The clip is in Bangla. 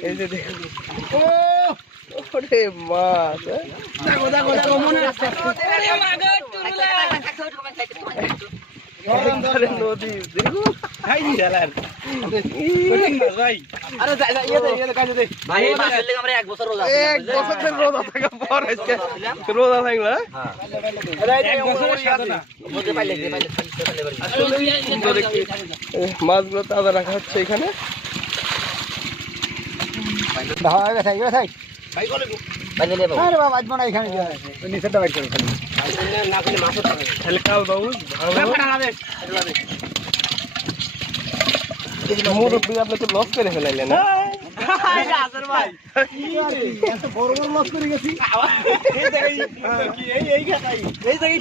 এই যে ওরে মাছ নদী দেখো মাছগুলো তাজা রাখা হচ্ছে এখানে। মুরব্বী আপনি তো লস করে ফেলাইলেন না? বড় বড় লস করে গেছি। এই জায়গায়